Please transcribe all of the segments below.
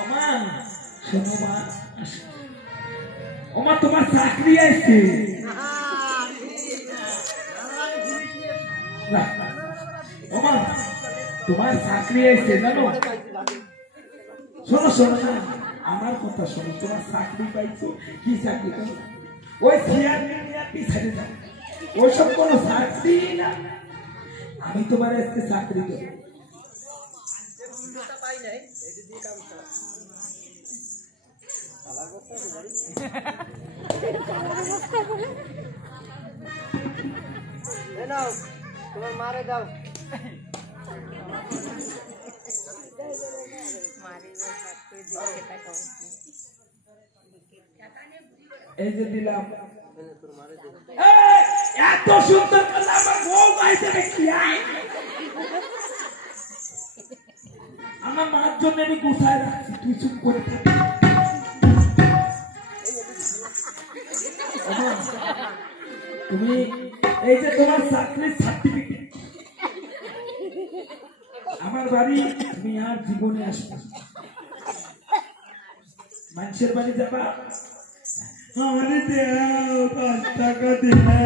ওমা শোনো মা, ওমা তোমার চাকরি আছে। ওমা তোমার চাকরি আছে জানো? শোনো শোনো না, আমার কথা শোনো, তোমার চাকরি পাইছো। কি চাকরি করো? ওই চেয়ারম্যান পিছাড়ে যাও, ওইসব কোনো চাকরি না। আমি তোমার আজকে চাকরি দেবো। তোমার মারে দাও। এই যে দিলাম, এত সুন্দর কথা আমার বউ গাইতে দেখি। আমার মার জন্য আমি গুছায় রাখছি, তুই চুপ করে থাক। তুমি এই যে তোমার চাকরির সার্টিফিকেট, আমার বাড়ি তুমি আর জীবনে আসবে, মানুষের বাড়ি যাবা, আমারে দেও 5 টাকা দেবে,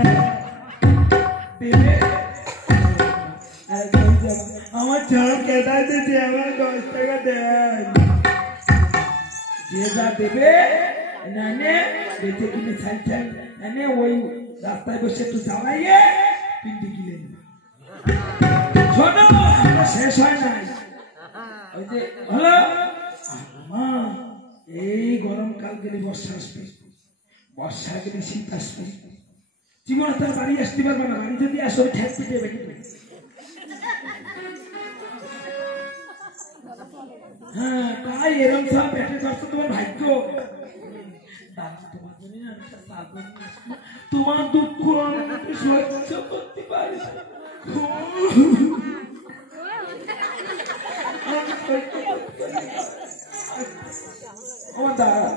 আমার ছাড় কেটাইতে যে আমার 10 টাকা দেন, যে যা দেবে নানে বেঁচে কিনে ছাই ছাই নানে ওই রাস্তায় বসে একটু চালাইয়ে পিন্ডি কিনে নেবে। শোনো, শেষ হয় নাই। ওই যে হলো মা, এই গরমকাল গেলে বর্ষা আসবে, বর্ষা গেলে শীত আসবে, জীবনে তার বাড়ি আসতে পারবে না। বাড়ি যদি আসো ঠেক পিটে বেঁকে দেবে। হ্যাঁ তাই এরকম সব পেটে ধরছো তোমার ভাগ্য। তোমার দুঃখ আমি সহ্য করতে পারি না। আমার দাঁড়া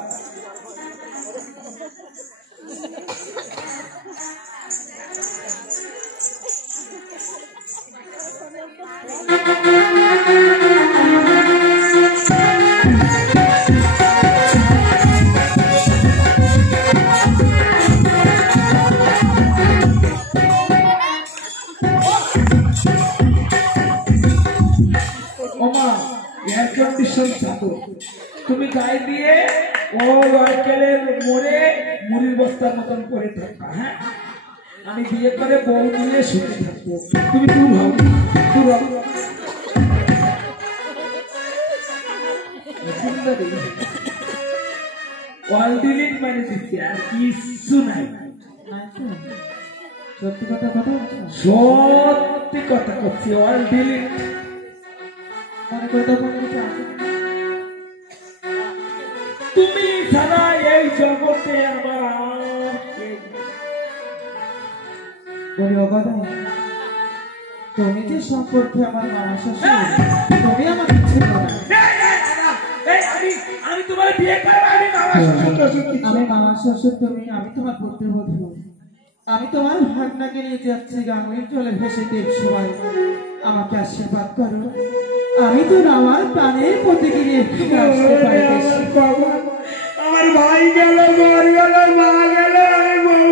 তুমি গায়ে দিয়ে ওই অকেলের মোড়ে মুড়ির বস্তার মতন করে থাকবা। হ্যাঁ আমি বিয়ে করে বউ নিয়ে শুতে থাকবো, তুমি দূর হও, দূর হও। অল ডিলিট মানে দিচ্ছি, আর কিছু নাই। সত্যি কথা কথা সত্যি কথা করছি, অল ডিলিট মনে করতে তুমি ছাড়া এই জগতে আমার তুমি যে সম্পর্কে আমার মামা শ্বশুর, তুমি আমার ছিল না। আমি তোমার বিয়ে করব, আমি মামা শ্বশুর, তুমি আমি তোমার পুত্রবধূ। আমি তোমার ভাগনাকে নিয়ে যাচ্ছি গাঙ্গের জলে ভেসে দেবসভায়, আমাকে আশীর্বাদ করো। আমি তো আমার প্রাণের প্রতীকে নিয়ে আমার ভাই গেল, বোন গেল, মা গেল, বউ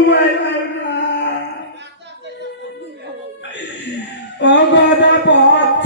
ও গদা পথ